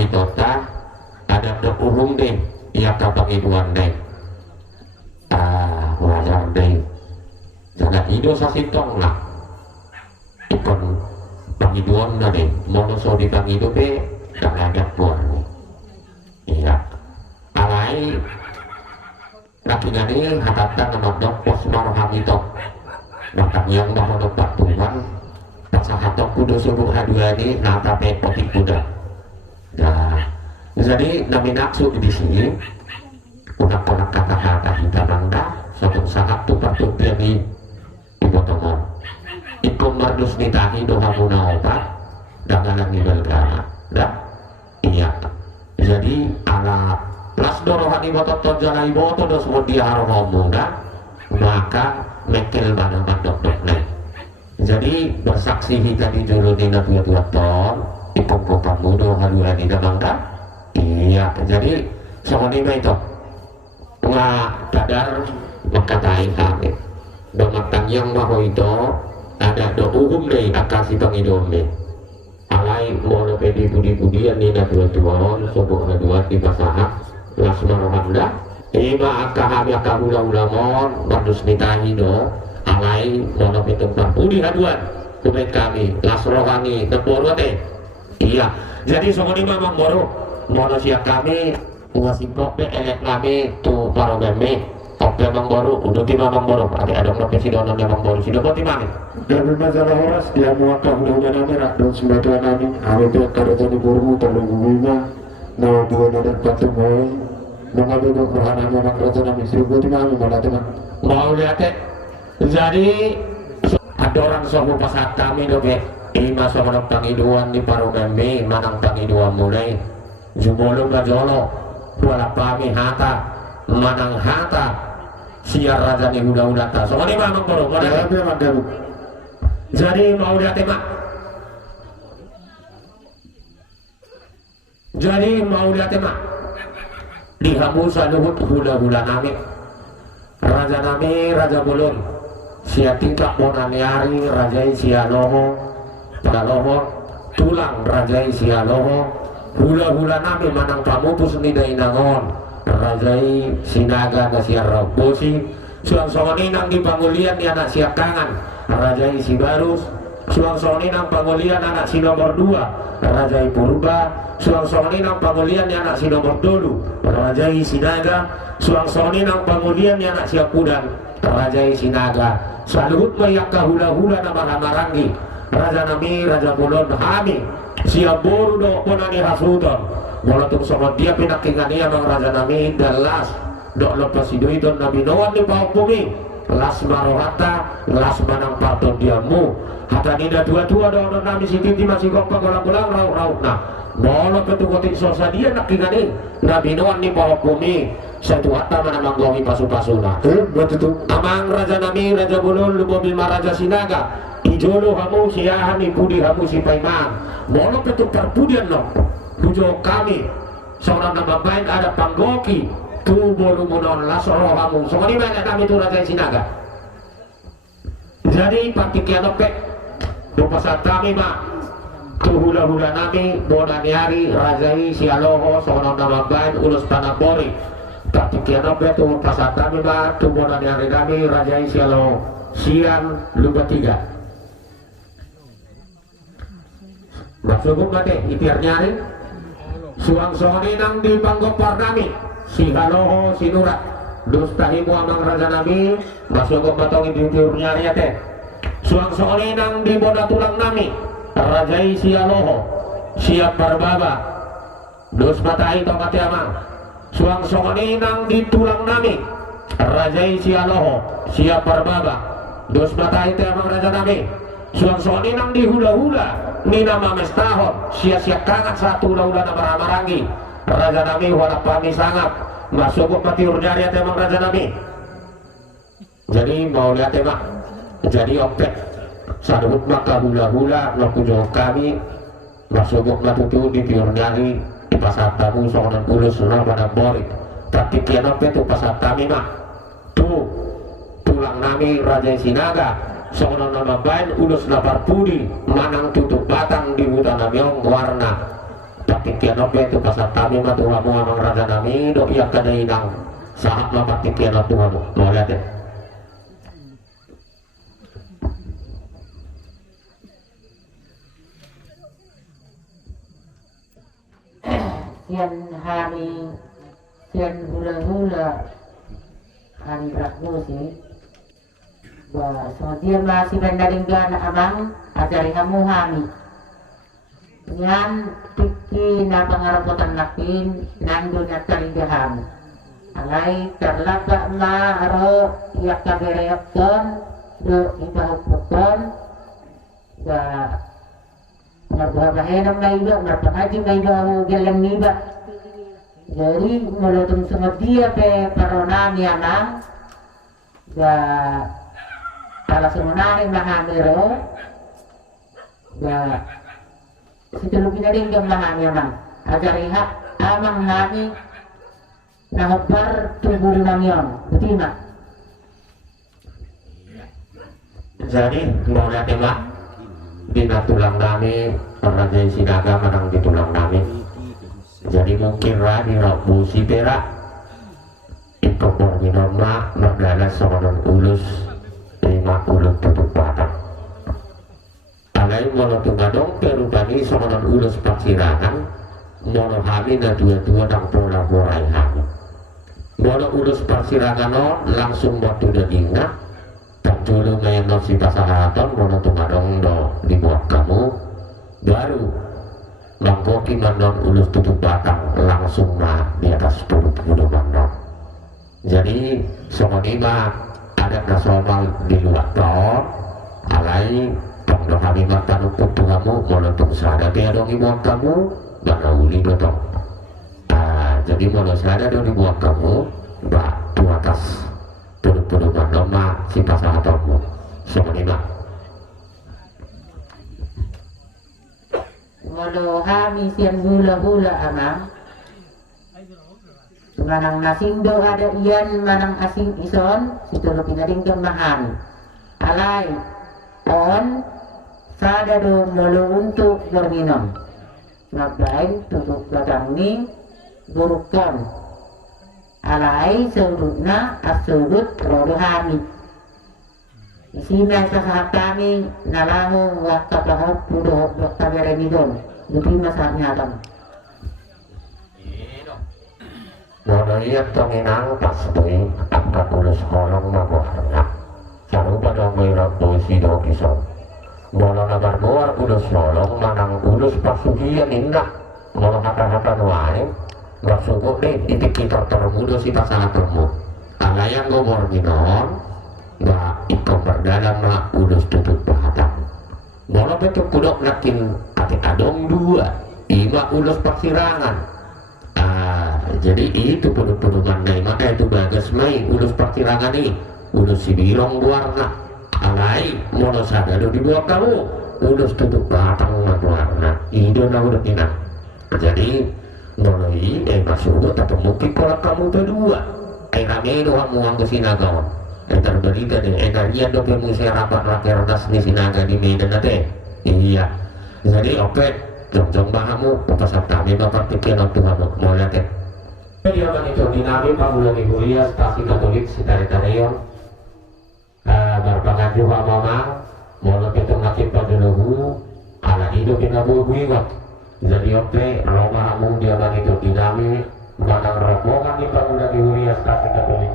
itota ada uhum deh ia kapangiduan deh wajar deh jangan ido sasitong lah ikon pangiduan na deh mono so di pangidu be kagagap buan iya alai nakingani hatatan namadok pos maroham itu nakang yang mahodok batuan pasahatok kudu subuh haduani natape potik kuda. Nah, jadi nami naksu di sini unak-unak kata-kata kita bangga suatu saat tuh patut jadi dipotongan ikum mardus nitahi doha munaobat dangalang ibelgana dah iya jadi ala las dorohani botot tonjalai botot dos mudia harohomuda maka mekel mana mandok-dok nih jadi bersaksi kita di juludina dua ton ikum pamudo haduani damangka iya jadi sama ini itu nggak dadar makatai kami domatang yang maho itu ada do uhum deh akasi pangidome alai mono pedi budi-budian nina dua-duan sobuh haduan di pasahak lasmarohamda ima akahami akahula-ulamon bardus nitahi do alai mono petung budi haduan kubet kami lasrohani teporo teh iya jadi sama ini memang baru mono siap kami ngasih kopi elek kami tuh baru beme kopi memang baru udah tim memang baru ada kopi si donon memang baru si donon timang dari masalah horas dia muakah udah merah dan sembadan kami ada kada jadi burmu terlunggunya nah dua ada batu boy mengambil keperhana memang raja nami seribu timang malah timang mau lihat jadi ada orang sohu pasat kami doge ima sama pangiduan di paru beme manang pangiduan mulai jumolo gajolo wala pami hata manang hata siar raja ni huda-hudata so ini memang baru jadi mau lihat mak jadi mau lihat mak di hamusa luhut hula-hula nami raja bulun sia tingkak monaniari rajai sia loho paloho tulang rajai sia loho hula-hula nami manang pamupus ni dainangon rajai sinaga na siya rabosi suang songinang di pangulian ni anak siap tangan rajai si barus suang songinang pangulian anak si nomor 2 rajai purba suang songinang pangulian ni anak si nomor 2 rajai sinaga suang songinang pangulian ni anak siap kudan rajai sinaga saluhut mayaka hula-hula na maramarangi raja nami raja bulon hami siap boru do ponani hasudon walaupun sama dia pinakingania bang raja nami dalas dok lepas itu nabi noan di bawah bumi las marohata las manang paton diamu hata nida dua-dua do nami sititi masih kompak golang-golang rauk-rauk nah molo petukotik sosa dia nakingani nabi noan di bawah bumi satu hata mana manggongi pasu-pasuna buat itu amang raja nami raja bulun lubo bima raja sinaga ijolo hamu siahan ipudi hamu si paiman molo petuk perpudian no hujo kami seorang nama baik ada panggoki tu bolu munon lasoro hamu semua ini banyak kami tu raja sinaga jadi partikian opek lupa saat kami mak tu hula-hula nami bonaniari rajai sialoho seorang nama baik ulus tanah bori partikian opek tu lupa saat kami mak tu bonaniari kami rajai sialoho siang lupa 3 maksudku mati ipiar nyari suang soninang di panggopar nami si haloho si nurat dustahimu amang raja nami maksudku matong ipiar nyari ate suang soninang di boda tulang nami rajai si haloho siap barbaba dus matai tokati amang suang soninang di tulang nami rajai si haloho siap barbaba dus matai te amang raja nami suang soninang di hula-hula ni nama mestahon sia-sia kangat satu hula-hula nama ramarangi raja nami wala pami sangat masuk mati urjari emang raja nami jadi mau lihat emak jadi opet sadut maka hula-hula lakujo kami masuk matutu di urjari di pasar tamu soalan puluh surah pada borik tapi kian opet tu pasar kami mak tuh tulang nami raja sinaga seorang nama bain ulus lapar pudi manang tutup batang di hutan nabiong warna patikian oke itu pasal kami mah Tuhanmu amang raga nami dok iya kada inang saat lah patikian lah Tuhanmu mau lihat ya. Sian hari sian hula-hula hari Rabu sih. Wah, so dia masih bendaringgan amang ajari kamu hami. Yan tiki na pangarapotan nakin nandun at taligahan. Alay terlaga na aro iyak kabereyakon do ibahupukon. Wah, nagbabahenam na iba, napangaji na iba galang iba. Jadi mulutong sunod dia pe paronami amang. Wah, kalau semunaring mahamiro. Wah, situlupin na rin yung mahami amang. Ajariha amang hami nahapar tubuh namion. Betul mak? Jadi mau lihat ya mak bina tulang nami raja sinaga menang di tulang nami. Jadi mungkin di rabu si perak itu porminoma naglalas sokonon ulus 50 tutup batang. Alay mono tungadong perubani sokonon ulus paksirangan mono hami na dua-dua dang pola-pola hami. Mono ulus paksirangan no langsung waktu udah ingat tak dulu main no si pasahatan mono tungadong do dibuat kamu baru mangkoki mandon ulus tutup batang langsung mah di atas 10 mandon. Jadi sokonima ada nasional di luar tahun alai pangdo kami makan untuk kamu molotong sada dia dong ibuat kamu mana uli dong. Jadi mono sada dong ibuat kamu mbak di atas 10 mandon mah si pasahatanmu sokonima. Walau hami sian hula-hula amang manang nasindo ada ian manang asing ison situlo pinaring kemahan alay on sada do molo untuk berminum ngapain tutup batang ni burukan alay sudutna asudut rodo hami isina sa kami nalango waktu kahap pudo waktu berenidon lebih masaknya alam. Mono iya tonginang pasti angkat ulus kolong mabuharnya saru pada merah posi do kisah mono nabar buar ulus kolong manang ulus pasuhian indah mono hata-hata nuain maksudku itik kita termudo si pasangan termu alayang gomor ginon nggak ikut berdalam lah ulus tutup bahatang mono betul kudok nakin atik adong dua ima ulus paksirangan. Jadi itu penuh-penuhan naik maka itu bagas main ulus pertirangan ini ulus si birong warna alai mono sadado di bawah kamu ulus tutup batang warna itu na udah pindah. Jadi mono ini masuk tapi mungkin kalau kamu berdua rame doang muang ke Sinaga terberita deh dia do musik rapat rakyat di Sinaga di Medan ada iya jadi oke jong-jong bahamu pasal kami bapak pikir waktu kamu mau lihat ya. Dia itu dinami Pamulan Ibu Ria stasi Katolik Sitari-Tarion berpangan juga mamang mau ketemu nakit paduluhu ala hidup yang nabu buiwat jadi oke Roma Amu dia itu dinami manang rombongan di Pamulan Ibu Ria stasi Katolik